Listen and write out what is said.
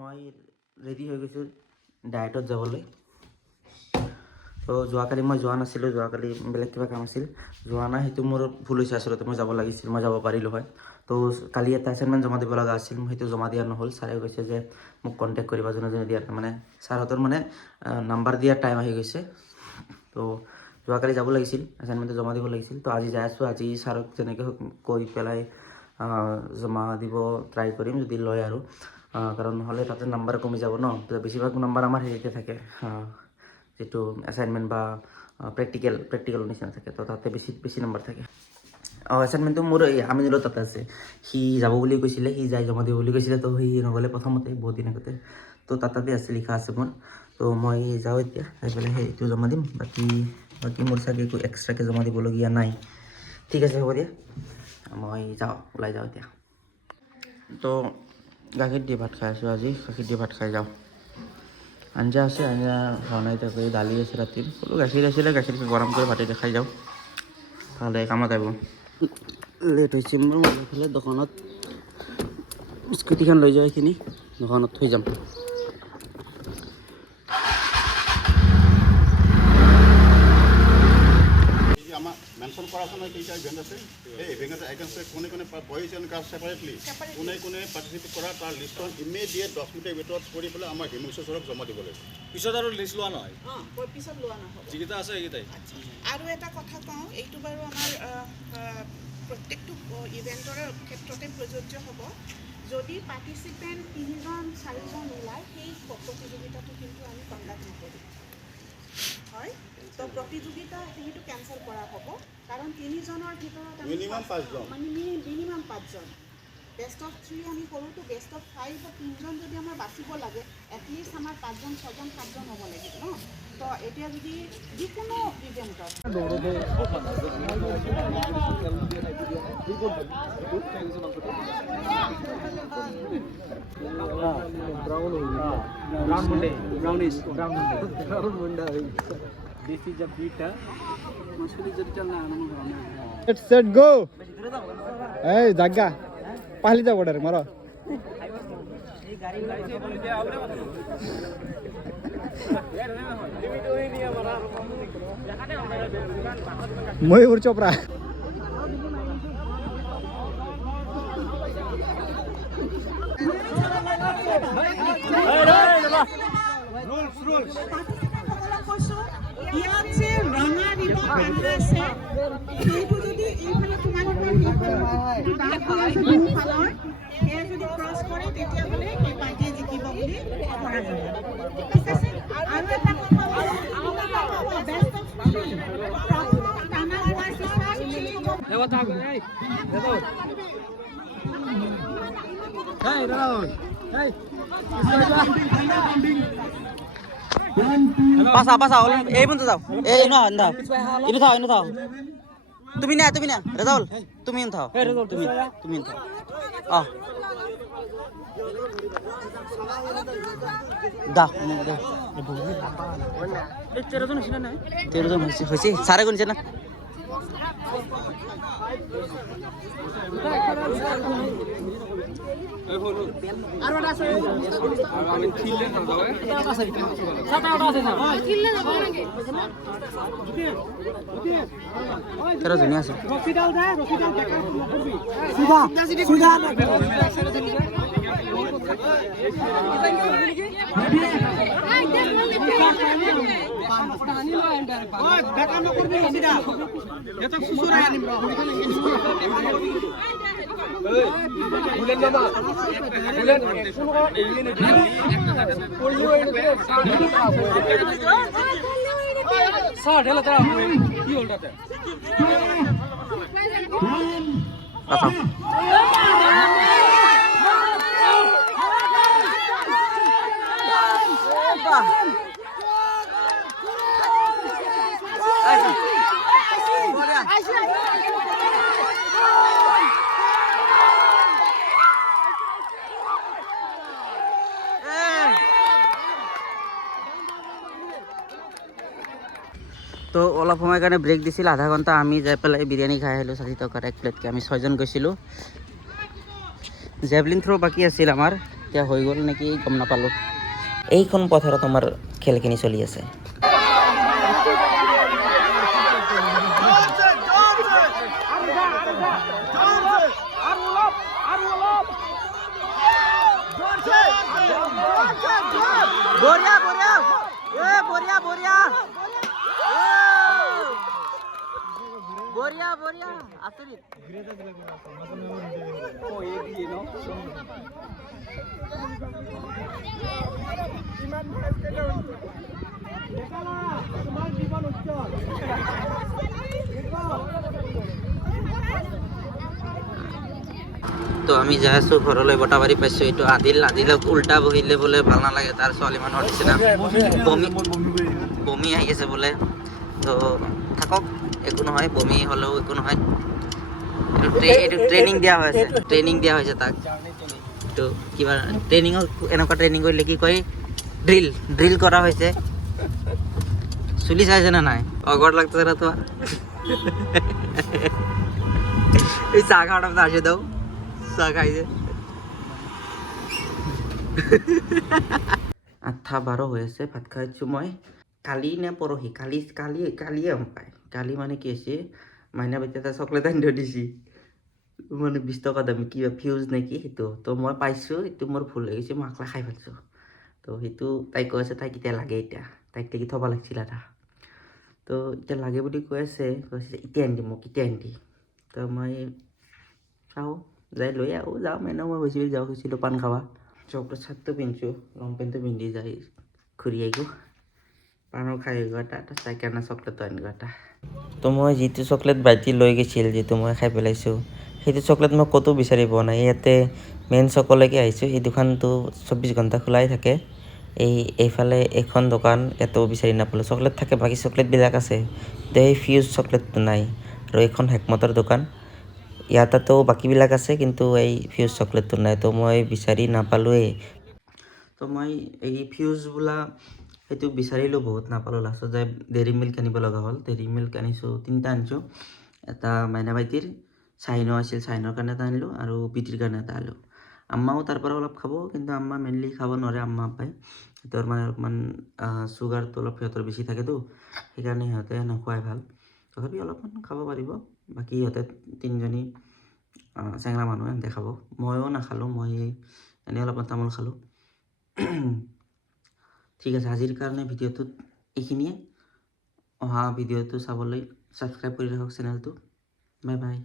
মই ৰেডি হৈ গৈছোঁ ডায়েটত যাবলৈ। তো যোৱাকালি মই যোৱা নাছিলোঁ, যোৱাকালি বেলেগ কিবা কাম আছিল, যোৱা নাই। সেইটো মোৰ ভুল হৈছে আচলতে, মই যাব লাগিছিল, মই যাব পাৰিলোঁ হয়। তো কালি এটা এছাইনমেণ্ট জমা দিব লগা আছিল, সেইটো জমা দিয়া নহ'ল। ছাৰে কৈছে যে মোক কণ্টেক্ট কৰিবা যোনে যোনে দিয়া, মানে ছাৰহঁতৰ মানে নাম্বাৰ দিয়াৰ টাইম আহি গৈছে। তো যোৱাকালি যাব লাগিছিল, এছাইনমেণ্টটো জমা দিব লাগিছিল। তো আজি যাই আছোঁ, আজি ছাৰক যেনেকৈ কৈ পেলাই জমা দিব ট্ৰাই কৰিম, যদি লয় আৰু। কাৰণ নহ'লে তাতে নাম্বাৰ কমি যাব ন। তো বেছিভাগ নাম্বাৰ আমাৰ হেৰিতে থাকে, যিটো এছাইনমেণ্ট বা প্ৰেক্টিকেলৰ নিচিনা থাকে। তো তাতে বেছি নাম্বাৰ থাকে। এছাইনমেণ্টটো মোৰ এই আমিনুলৰ তাতে আছে। সি যাব বুলি কৈছিলে, সি যাই জমা দিব বুলি কৈছিলে। তো সি নগ'লে প্ৰথমতে, বহুত দিন আগতে। তো তাতে আছে, লিখা আছে মোৰ। তো মই যাওঁ এতিয়া, যাই পেলাই সেইটো জমা দিম। বাকী মোৰ চাগে একো এক্সট্ৰাকৈ জমা দিবলগীয়া নাই। ঠিক আছে, হ'ব দিয়া, মই ওলাই যাওঁ এতিয়া। তো গাখীৰ দি ভাত খাই আছোঁ আজি, গাখীৰ দি ভাত খাই যাওঁ। আঞ্জা আছে, আঞ্জা হোৱা নাই, তাকে দালি আছে ৰাতিৰ। বোলো গাখীৰ আছিলে, গাখীৰকে গৰম কৰি ভাতেৰে খাই যাওঁ, তাহলে কামত আহিব। লেট হৈছে মোৰ, এইফালে দোকানত স্কুটিখন লৈ যাওঁ, এইখিনি দোকানত থৈ যাম। আমাৰ মেনশ্যন কৰা আছে নহয়, কেইটা ইভেণ্ট আছে। সেই ইভেণ্টৰ আইটেমছ কোনে কোনে বইজ এণ্ড গাৰ্লছ ছেপাৰেটলি কোনে কোনে পাৰ্টিচিপেট কৰা তাৰ লিষ্টখন ইমিডিয়েট 10 মিনিটৰ ভিতৰত কৰি পেলাই আমাৰ হিমন্ত ছাৰক জমা দিব লাগিব। পিছত আৰু লিষ্ট লোৱা নহয়, পিছত লোৱা নহ'ব, যিকেইটা আছে সেইকেইটাই। আৰু এটা কথা কওঁ, এইটো বাৰু আমাৰ প্ৰত্যেকটো ইভেণ্টৰ ক্ষেত্ৰতে প্ৰযোজ্য হ'ব। যদি পাৰ্টিচিপেণ্ট 3জন 4জন ওলায়, সেই প্ৰতিযোগিতাটো কিন্তু আমি কণ্ডাক্ট নকৰিম, হয়। তো প্ৰতিযোগিতা সেইটো কেঞ্চেল কৰা হ'ব, কাৰণ 3জনৰ ভিতৰত মিনিমাম 5জন, মানে মিনিমাম 5জন। বেষ্ট অফ 3 আমি কৰোঁ, তো বেষ্ট অফ 5 বা 3জন যদি আমাৰ বাচিব লাগে, এটলিষ্ট আমাৰ 5জন 6জন 7জন হ'ব লাগিব ন। তো এতিয়া যদি যিকোনো ইভেণ্টত This is a beta. Let's set go. Hey, Jagga. Pahli ja order maro. Mayur Chopra. Rules. ইয়াত যে ৰঙা ৰিবন বান্ধা আছে, সেইটো যদি এইফালে তোমালোকৰ ফালৰ সেয়া যদি ক্ৰছ কৰে, তেতিয়াহ'লে সেই পাৰ্টিয়ে জিকিব বুলি কৰা যায়। ঠিক আছে, আৰু এটা কথা বেষ্ট অফ 3 টানা হোৱাৰ পাছা এই বন্ধু যাও, এই না ইনু থাও তুমি না রেজাউল তুমি থাও, তুমি থাও। দা 13জন হয়েছে, সারে গুনছে না। তেরো জনী আছে। তো অলপ সময় কাৰণে ব্ৰেক দিছিল, আধা ঘণ্টা। আমি যাই পেলাই বিৰিয়ানী খাই আহিলোঁ 60 টকাৰ 1 প্লেটকৈ। আমি 6জন গৈছিলোঁ। জেভলিন থ্ৰ' বাকী আছিল আমাৰ, এতিয়া হৈ গ'ল নেকি গম নাপালোঁ। এইখন পথাৰত আমাৰ খেলখিনি চলি আছে। বঢ়িয়া বঢ়িয়া বঢ়িয়া বঢ়িয়া বঢ়িয়া বঢ়িয়া আচৰিত। তো আমি যাই আছোঁ ঘৰলৈ, বটাবাৰী পাইছোঁ। এইটো আদিলক উল্টা বহিলে বোলে ভাল নালাগে, তাৰ ছোৱালী মানুহৰ নিচিনা বমি আহি আছে বোলে। তো থাকক, একো নহয়, বমি হ'লেও একো নহয়। এইটো ট্ৰেইনিং দিয়া হৈ আছে, তাক। তো কিবা ট্ৰেইনিঙত এনেকুৱা ট্ৰেইনিং কৰিলে কি কয়, ড্ৰিল কৰা হৈছে। চুলি চাইছে না নাই? অগৰ লাগতেছে না তোমার? এই চাহ খাওয়াটা আসে দাও, চাহ খাইছে। 8:12 হৈ আছে, ভাত খাইছোঁ মই। কালি নে পৰহি, কালিয়ে পায়। কালি মানে কি হৈছে, মাইনা বেটি এটা চকলেট আনি থৈ দিছি, মানে 20 টকা দামী, কিবা ফিউজ নেকি সেইটো। তো মই পাইছোঁ, এইটো মোৰ ভুল হৈ গৈছে, মই আকলা খাই পেলাইছোঁ। তো সেইটো তাই কৈ আছে, তাইক এতিয়া লাগে, এতিয়া তাইক দেখি থ'ব লাগিছিল এটা। তো এতিয়া লাগে বুলি কৈছে এতিয়া আনি দি মোক, এতিয়া আনি দি। তো মই চাওঁ, যাই লৈ আহোঁ, যাওঁ এনেও মই বেছি যাওঁ গৈছিলোঁ পাণ খাবা। চকলেট চাৰ্টটো পিন্ধিছোঁ, লং পেণ্টটো পিন্ধি যাই ঘূৰি আহিলোঁ। পাণো খাই আহিব এটা, তাই কাৰণে চকলেটটো আনিব এটা। তো মই যিটো চকলেট বাইটি লৈ গৈছিল, যিটো মই খাই পেলাইছোঁ, সেইটো চকলেট মই ক'তো বিচাৰি পোৱা নাই। ইয়াতে মেইন চকলৈকে আহিছোঁ, এই দোকানটো 24 ঘণ্টা খোলাই থাকে। এইফালে এখন দোকান, এটাও বিচাৰি নাপালোঁ। চকলেট থাকে, বাকী চকলেটবিলাক আছে, এই ফিউজ চকলেটটো নাই। আৰু এইখন হেকমতৰ দোকান, ইয়াতেতো বাকীবিলাক আছে, কিন্তু এই ফিউজ চকলেটটো নাই। তো মই বিচাৰি নাপালোঁৱেই। তো মই এই ফিউজ বোলা সেইটো বিচাৰিলোঁ বহুত, নাপালোঁ। লাষ্টত যাই ডেইৰী মিল্ক আনিব লগা হ'ল। ডেইৰী মিল্ক আনিছোঁ, 3টা আনিছোঁ। এটা মাইনা ভাইটিৰ, চাইনো আছিল, চাইনৰ কাৰণে এটা আনিলোঁ, আৰু পিতিৰ কাৰণে এটা আনিলোঁ। আম্মাও তাৰ পৰা অলপ খাব, কিন্তু আম্মা মেইনলি খাব নোৱাৰে, আম্মা আব্বাই। সিহঁতৰ মানে অলপমান চুগাৰটো অলপ সিহঁতৰ বেছি থাকেতো, সেইকাৰণে সিহঁতে নোখোৱাই ভাল। তথাপি অলপমান খাব পাৰিব। বাকী সিহঁতে 3জনী চেংৰা মানুহ, সিহঁতে খাব। ময়ো নাখালোঁ, মই এনেই অলপমান তামোল খালোঁ। ঠিক আছে, আজিৰ কাৰণে ভিডিঅ'টোত এইখিনিয়ে। অহা ভিডিঅ'টো চাবলৈ ছাবস্ক্ৰাইব কৰি ৰাখক চেনেলটো। Bye bye.